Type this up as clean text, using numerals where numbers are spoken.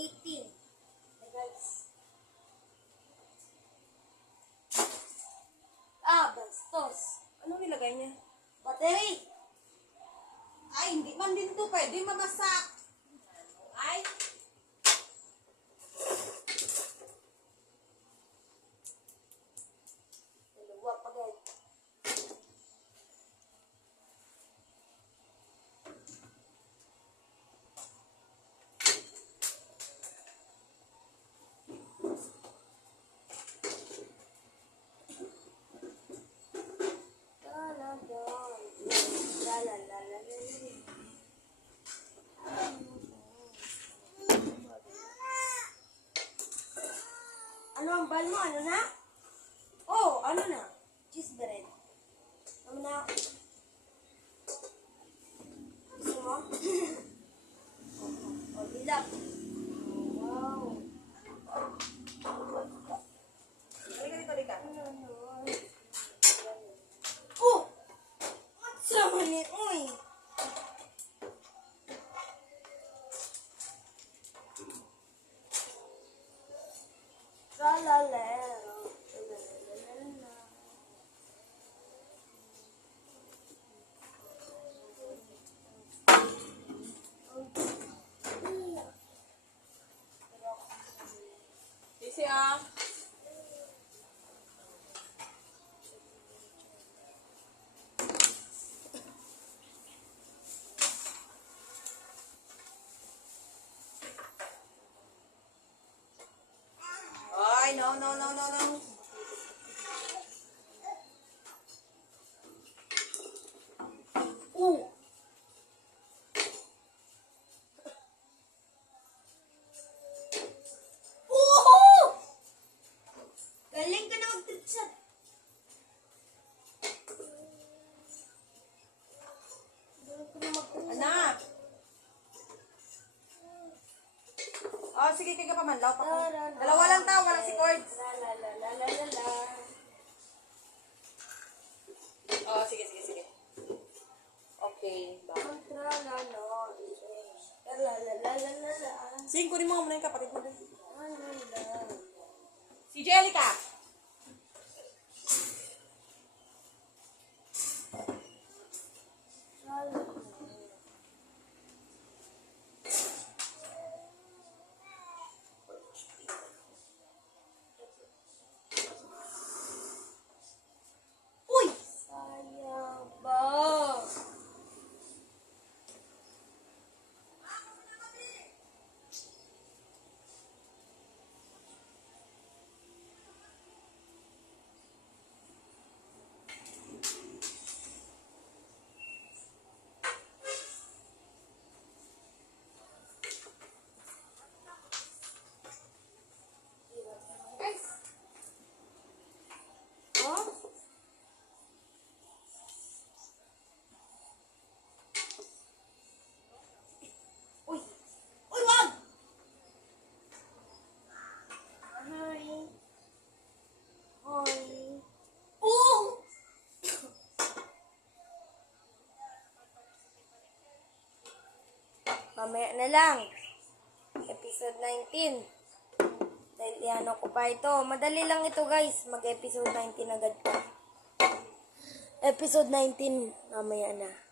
18. Guys. Bastos. Anong nilagay niya? Battery. Ay, hindi man din to pwede mamasak. Ay. Dalawa pa guys. Ano ang bal mo? Ano na? Oh, ano na? Cheese bread. Ano na? Gusto mo? Oh, dilap. Wow. Halika. Oh! Ang sama ni Uy! Tralalero. Tralalala. Easy ah. Ay, no. Oh! Oh! Galing ka na mag-tricks. Anak. Oh, sige, kaya pamanlaw pa ko. Dalawa lang tao, walang si Cords. Oh, sige. Okay, ba? Sige, kunin mo muna yung kapatid mo din. Si Jellica. Uy! Sayang ba? Huh? Uy! Uy, wag! Hi. Hi. Oh! Mamaya na lang. Episode 19. Dahil iano ko pa ito. Madali lang ito guys. Mag-episode 19 agad pa. Episode 19. Mamaya na.